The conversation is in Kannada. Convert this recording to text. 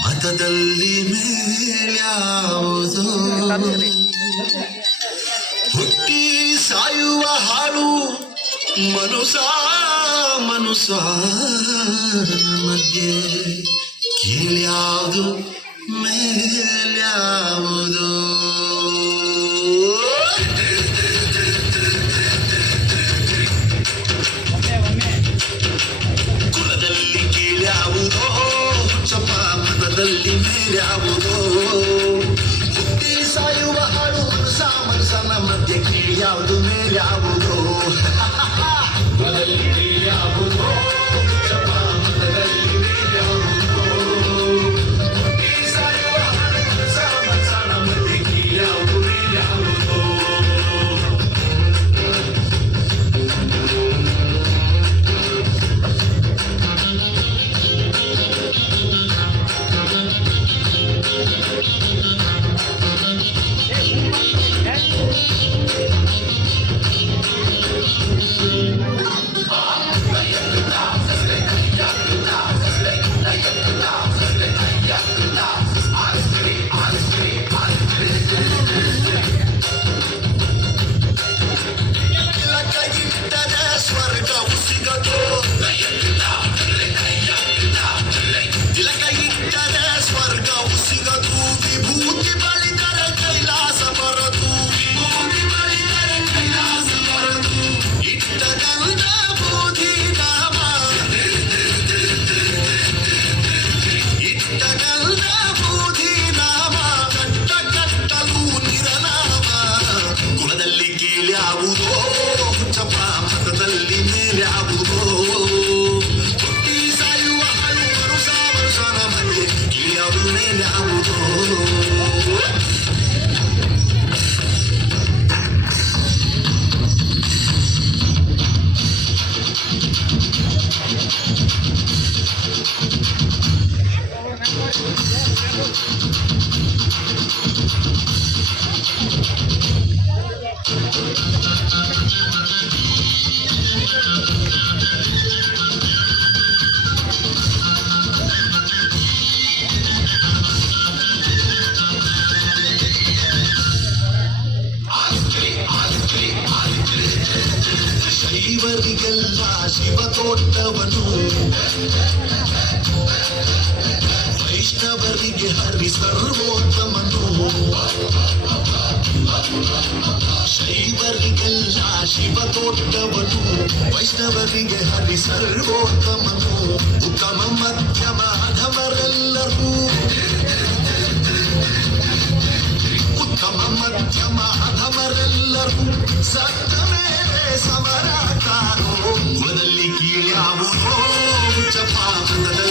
ಮತದಲ್ಲಿ ಮೇಲ್ಯಾವುದು ಹುಟ್ಟಿ ಸಾಯುವ ಹಾಳು ಮನುಷ್ಯ ಮಧ್ಯೆ ಕೀಳ್ಯಾವುದು ಮೇಲ್ಯಾವುದು ಕುಲದಲ್ಲಿ ಕೀಳ್ಯಾವುದೋ ಚಪ್ಪ ಮತದಲ್ಲಿ ಮೇಲ್ಯಾವುದೋ ಹುಟ್ಟಿ ಸಾಯುವ ಹಾಳು ಮನುಷ್ಯನ ಮಧ್ಯೆ ಕೀಳ್ಯಾವುದು ಮೇಲ್ಯಾವುದೋ ಕುಲದಲ್ಲಿ ಕೀಳ್ಯಾವುದೋ ಚಪ್ಪ ಮತದಲ್ಲಿ ಮೇಲ್ಯಾವುದೋ ಹುಟ್ಟಿ ಸಾಯುವ ಹಾಳು ಮನುಷ್ಯನ ಮಧ್ಯೆ ಕೀಳ್ಯಾವುದು ಮೇಲ್ಯಾವುದೋ ಸ್ವರ್ಗವು ಸಿಗದು ತಿಲಕ ಇಟ್ಟರೆ ಸ್ವರ್ಗವು ಸಿಗದು ವಿಭೂತಿ ಬಳಿದರೆ ಕೈಲಾಸ ಬರದು ಇಟ್ಟ ಗಂಧ ಬೂದಿ ನಾಮ ಇಟ್ಟ ಗಂಧ ಬೂದಿ ನಾಮ ಕಟ್ಟ ಕಟ್ಟಲು ನಿರನಾಮ ಕುಲದಲ್ಲಿ ಕೀಳ್ಯಾವುದೋ ಚಪ ಮತದಲ್ಲಿ ಮೇಲ್ಯಾವುದೋ ಹುಟ್ಟಿ ಸಾಯುವ ಹಾಳು ಮನುಷ್ಯನ ಮಧ್ಯೆ ಕೀಳ್ಯಾವುದು ಮೇಲ್ಯಾವುದೋ ಶೈವರಿಗೆಲ್ಲ ಶಿವ ತೋಟವನು ವೈಷ್ಣವರಿಗೆ ಹರಿ ಸರ್ವೋತ್ತಮನು ಶೈವರಿಗೆಲ್ಲ ಶಿವ ತೋಟವನು ವೈಷ್ಣವರಿಗೆ ಹರಿ ಸರ್ವೋತ್ತಮನು ಉತ್ತಮ ಮಧ್ಯಮ ಅಧಮರೆಲ್ಲರೂ ಉತ್ತಮ ಮಧ್ಯಮ ಅಧಮರೆಲ್ಲರೂ ಸತ್ತ ಮೇಲೆ ಸಮರಕಾರೋ ಕುಲದಲ್ಲಿ ಕೀಳ್ಯಾವುದೋ ಚಪ ಮತದಲ್ಲಿ